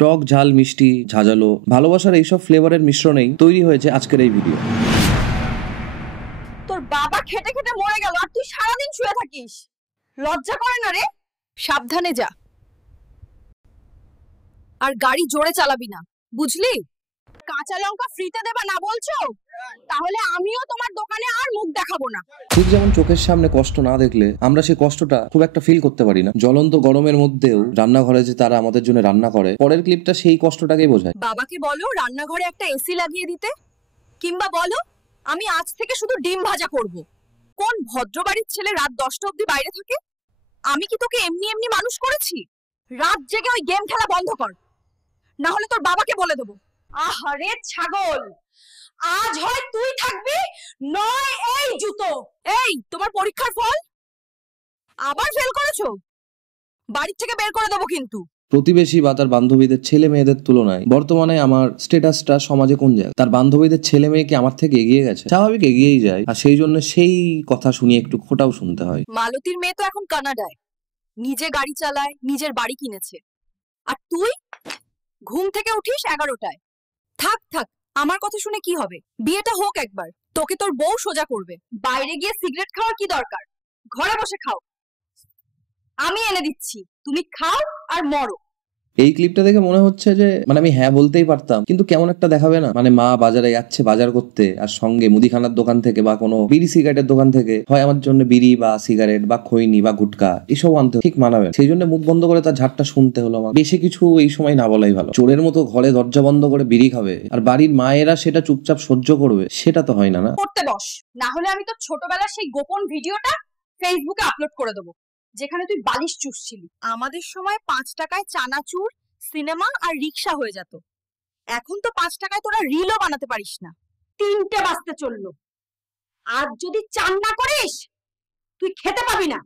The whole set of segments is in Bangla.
টক, ঝাল, মিষ্টি, ঝাঁঝালো ভালোবাসার এইসব ফ্লেভারের মিশ্রণেই তৈরি হয়েছে আজকের এই ভিডিও। তোর বাবা খেটে খেটে মরে গেল আর তুই সারাদিন শুয়ে থাকিস, লজ্জা করে না রে? সাবধানে যা, আর গাড়ি জোরে চালাবি না, বুঝলি? কাঁচা লঙ্কা ফ্রিতে দেবা না বলছো? তাহলে আমিও তোমার দোকানে আর মুখ দেখাবো না। ঠিক যেমন চোখের সামনে কষ্ট না দেখলে আমরা সেই কষ্টটা খুব একটা ফিল করতে পারি না। জ্বলন্ত গরমের মধ্যেও রান্নাঘরে যে তারা আমাদের জন্য রান্না করে, পরের ক্লিপটা সেই কষ্টটাকেই বোঝায়। বাবাকে বলো রান্নাঘরে একটা এসি লাগিয়ে দিতে, কিংবা বলো আমি আজ থেকে শুধু ডিম ভাজা করব। কোন ভদ্রবাড়ির ছেলে রাত 10টা অবধি বাইরে থাকে? আমি কি তোকে এমনি এমনি মানুষ করেছি? রাত জেগে ওই গেম খেলা বন্ধ কর, না হলে তোর বাবাকে বলে দেবো। আহারে ছাগল, আজ হয় তুই থাকবি নয় এই জুতো। এই তোমার পরীক্ষার ফল আবার ফেল করেছো, বাড়ি থেকে বের করে দেবো কিন্তু। প্রতিবেশী বা তার বান্ধবীদের ছেলে মেয়েদের তুলনায় বর্তমানে আমার স্ট্যাটাসটা সমাজে কোন জায়গায়? তার বান্ধবীদের ছেলে মেয়ে কি আমার থেকে এগিয়ে গেছে? স্বাভাবিক এগিয়েই যায়, আর সেই জন্য সেই কথা শুনিয়ে একটু খোটাও শুনতে হয়। মালতীর মেয়ে তো এখন কানাডায়, নিজে গাড়ি চালায়, নিজের বাড়ি কিনেছে। আর তুই ঘুম থেকে উঠিস 11টায়। থাক থাক, আমার কথা শুনে কি হবে? বিয়েটা হোক একবার, তোকে তোর বউ সোজা করবে। বাইরে গিয়ে সিগারেট খাওয়ার কি দরকার? ঘরে বসে খাও, আমি এনে দিচ্ছি, তুমি খাও আর মরো। এই ক্লিপটা দেখে মনে হচ্ছে যে আমি হ্যাঁ বলতেই পারতাম, কিন্তু কেমন একটা দেখাবে না? মা বাজারে যাচ্ছে বাজার করতে, আর সঙ্গে মুদিখানার দোকান থেকে বা কোনো বিড়ি সিগারেটের দোকান থেকে হয় আমার জন্য বিড়ি বা সিগারেট বা খৈনি বা গুটকা এসব আনতে ঠিক মানাবে। সেই জন্য মুখ বন্ধ করে তার ঝাড়টা শুনতে হলো আমার। বেশি কিছু এই সময় না বলাই ভালো। চোরের মতো ঘরে দরজা বন্ধ করে বিড়ি খাবে আর বাড়ির মায়েরা সেটা চুপচাপ সহ্য করবে, সেটা তো হয় না। না করতে বস, না হলে আমি তো ছোটবেলার সেই গোপন ভিডিওটা ফেসবুকে আপলোড করে দেবো, যেখানে তুই বালিশ চুষছিলি। আমাদের সময় 5 টাকায় চানাচুর, সিনেমা আর রিকশা হয়ে যেত। এখন তো 5 টাকায় তোরা রিলও বানাতে পারিস না। 3টে বাজতে চললো, আজ যদি চান না করিস তুই খেতে পাবি না।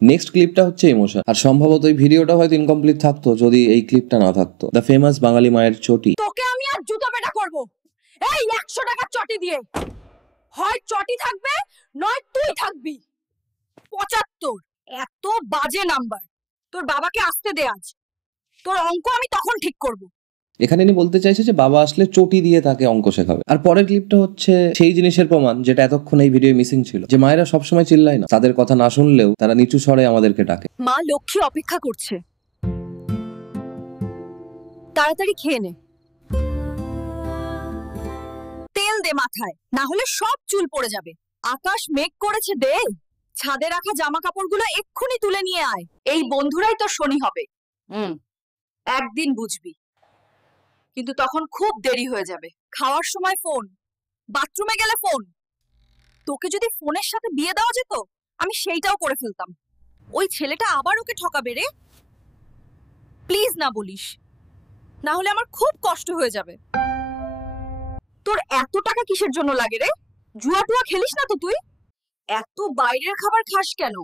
নেক্সট ক্লিপটা হচ্ছে ইমোশন, আর সম্ভবত এই ভিডিওটা হয়তো ইনকমপ্লিট থাকতো যদি এই ক্লিপটা না থাকতো। দ্য ফেমাস বাঙালি মায়ের চটি। তোকে আমি আর জুতো পেটা করব এই 100 টাকার চটি দিয়ে। হয় চটি থাকবে নয় তুই থাকবি। 75, এত বাজে নাম্বার। তোর বাবাকে আসতে দে আজ, তোর অঙ্ক আমি তখন ঠিক করব। এখানে ইনি বলতে চাইছে যে বাবা আসলে চটি দিয়ে তাকে অঙ্ক শেখাবে। আর পরের ক্লিপটা হচ্ছে সেই জিনিসের প্রমাণ যেটা এতক্ষণ এই ভিডিও মিসিং ছিল, যে মায়েরা সবসময় চিল্লায় না, তাদের কথা না শুনলেও তারা নিচু স্বরে আমাদেরকে ডাকে। মা লক্ষ্মী অপেক্ষা করছে, তাড়াতাড়ি খেয়ে নে। তেল দে মাথায়, না হলে সব চুল পড়ে যাবে। আকাশ মেঘ করেছে, দে। ছাদে রাখা জামা কাপড়গুলো এক্ষুনি তুলে নিয়ে আয়। এই বন্ধুরাই তো শনি হবে। একদিন বুঝবি, কিন্তু তখন খুব দেরি হয়ে যাবে। খাওয়ার সময় ফোন, বাথরুমে গেলে ফোন। তোকে যদি ফোনের সাথে বিয়ে দেওয়া যেত আমি সেইটাও করে ফেলতাম। ওই ছেলেটা আবার ওকে ঠকাবে রে। প্লিজ না বলিস, না হলে আমার খুব কষ্ট হয়ে যাবে। তোর এত টাকা কিসের জন্য লাগে রে? জুয়া টুয়া খেলিস না তো তুই? এত বাইরের খাবার খাস কেন?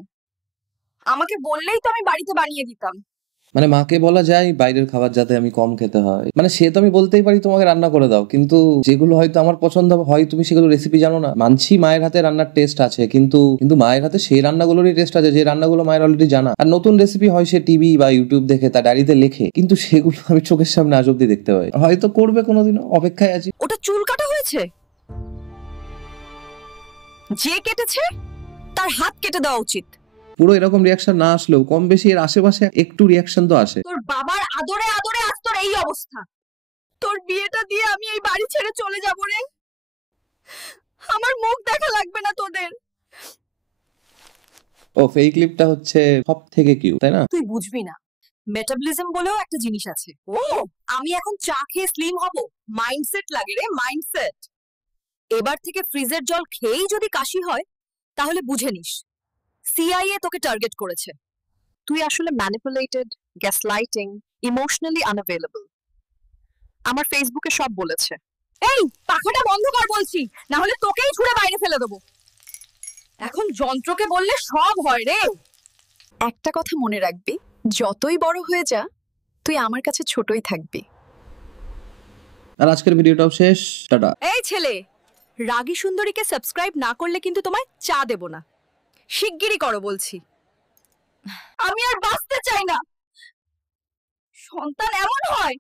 আমাকে বললেই তো আমি বাড়িতে বানিয়ে দিতাম। মাকে বলা যায় বাইরের খাবার যাতে আমি কম খেতে হয়, সে তো আমি বলতেই পারি তোমাকে রান্না করে দাও, কিন্তু যেগুলো হয়তো আমার পছন্দ হয় তুমি সেগুলো রেসিপি জানো না। মানছি মায়ের হাতে রান্নার টেস্ট আছে, কিন্তু মায়ের হাতে সেই রান্নাগুলোরই টেস্ট আছে যে রান্নাগুলো মায়ের অলরেডি জানা। আর নতুন রেসিপি হয় সে টিভি বা ইউটিউব দেখে তার ডায়েরিতে লেখে, কিন্তু সেগুলো আমি চোখের সামনে আজ অব্দি দেখতে পাই। হয়তো করবে কোনোদিনও, অপেক্ষায় আছি। ওটা চুল কাটা হয়েছে, যে কেটেছে তার হাত কেটে দেওয়া উচিত। পুরো এরকম রিয়াকশন না আসলেও কম বেশি এর আশেপাশে একটু রিয়াকশন তো আসে। তোর বাবার আদরে আদরে আজ তোর এই অবস্থা। তোর বিয়েটা দিয়ে আমি এই বাড়ি ছেড়ে চলে যাব রে। আমার মুখ দেখা লাগবে না তোদের। এই ক্লিপটা হচ্ছে সব থেকে কিউট, তাই না? তুই বুঝবি না, মেটাবলিজম বলেও একটা জিনিস আছে। আমি এখন চা খেয়ে স্লিম হব, মাইন্ডসেট লাগে রে, মাইন্ডসেট। এবার থেকে ফ্রিজের জল খেয়েই যদি কাশি হয় তাহলে বুঝে নিস সিআইএ তোকে টার্গেট করেছে। তুই আসলে ম্যানিপুলেটেড, গ্যাসলাইটিং, ইমোশনালি আনঅ্যাভেলেবল। আমার ফেসবুকে সব বলেছে। এই পাখাটা বন্ধ কর বলছি, না হলে তোকেই ছুঁড়ে বাইরে ফেলে দেবো। এখন যন্ত্রকে বললে সব হয় রে। একটা কথা মনে রাখবি, যতই বড় হয়ে যা তুই আমার কাছে ছোটই থাকবি। আর আজকের ভিডিওটাও শেষ, টাটা। এই ছেলে, রাগী সুন্দরীকে সাবস্ক্রাইব না করলে কিন্তু তোমায় চা দেব না। শিগগিরই করো বলছি। আমি আর বাঁচতে চাই না। সন্তান এমন হয়